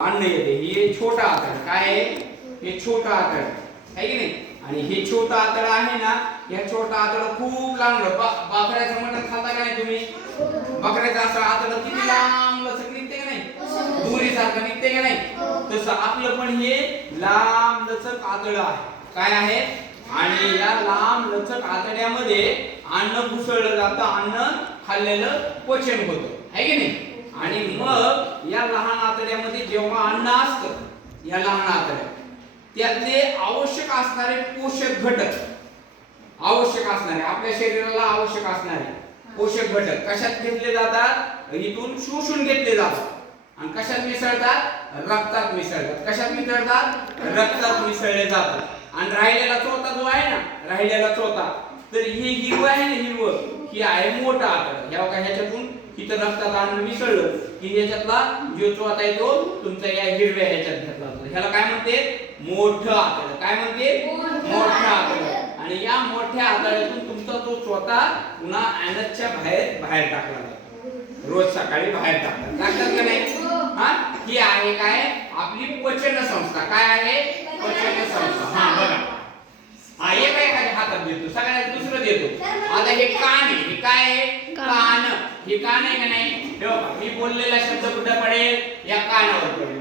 अन्न येते. हे छोटा आतड काय आहे? हे छोटा आतड आहे की नाही. आणि हे छोटा आतड आहे ना, या छोटा आतड खूप लांब. बकऱ्याचं मटण खाता का नाही तुम्ही? बकऱ्याचं असं आतड किती लांब लचक निघते का नाही, दोरी सारखं निघते का नाही, तसं आपलं पण हे लांब लचक आतड आहे. काय आहे? आणि या लांब लचक आतड्यामध्ये अन्न घुसळलं जातं, अन्न खाल्लेलं पचन होतं आहे की नाही. आणि मग या लहान आतड्यामध्ये जेव्हा अन्न असतं, या लहान आतड्यात त्यातले आवश्यक असणारे पोषक घटक, आवश्यक असणारे आपल्या शरीराला आवश्यक असणारे पोषक घटक कशात घेतले जातात? इथून शोषून घेतले जातात आणि कशात मिसळतात? रक्तात मिसळतात. कशात मिसळतात? रक्तात मिसळले जातात. आणि राहिलेला चोथा जो आहे ना, राहिलेला चोथा, तर हे हिरवं आहे ना, हिरवं, ही आहे मोठा आतड. ह्याच्यातून इथं रक्तात अन्न मिसळलं की ह्याच्यातला जो चोथा आहे तो तुमचा या हिरव्या ह्याच्यात घेतला जातो. ह्याला काय म्हणते? मोठं आतड. काय म्हणते? मोठं आतड. आणि या मोठ्या आतड्यातून तुमचा तो चोथा पुन्हा ॲनसच्या बाहेर टाकला जातो. रोज सकाळी बाहेर टाकतात का नाही? हा, ही आहे काय? आपली पचन संस्था. काय आहे? पचन संस्था. हा बघा, हा एक एखाद्या हातात देतो, सगळ्यात दुसरं देतो. आता हे कान आहे. हे काय आहे? कान. हे कान आहे का नाही? मी बोललेला शब्द कुठे पडेल? या कानावर पडेल.